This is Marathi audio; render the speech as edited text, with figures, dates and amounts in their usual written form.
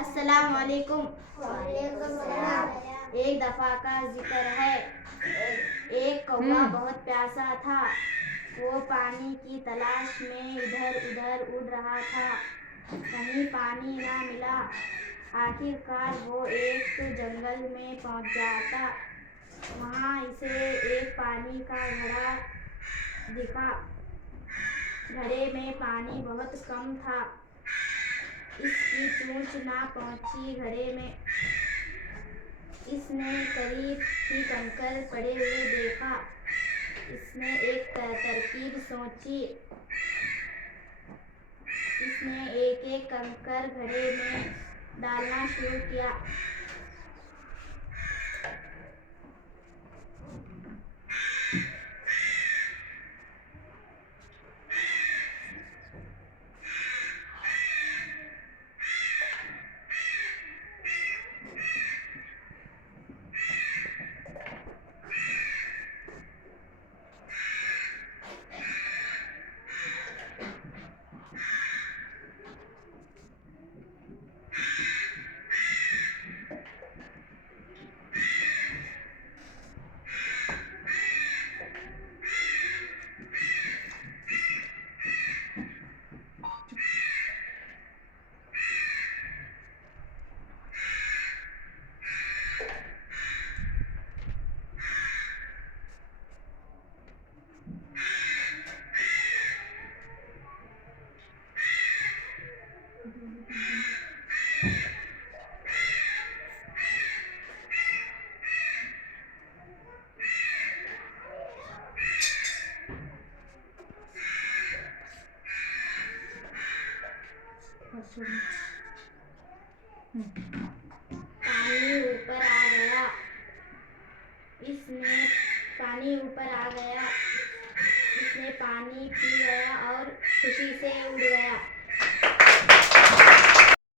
अस्सलाम वालेकुम। वालेकुम सलाम। एक दफ़ा का जिक्र है। एक कौवा बहुत प्यासा था। वो पानी की तलाश में इधर उधर उड़ रहा था। कहीं पानी ना मिला। आखिरकार वो एक जंगल में पहुंच जाता। वहां इसे एक पानी का घड़ा दिखा। घड़े में पानी बहुत कम था। इसकी चोंच ना पहुंची घड़े में। इसने करीब ही कंकर पड़े हुए देखा। इसने एक तरकीब सोची। इसने एक एक कंकर घड़े में डालना शुरू किया। पानी ऊपर आ गया। इसने पानी ऊपर आ गया। इसने पानी पी गया और खुशी से उड़ गया।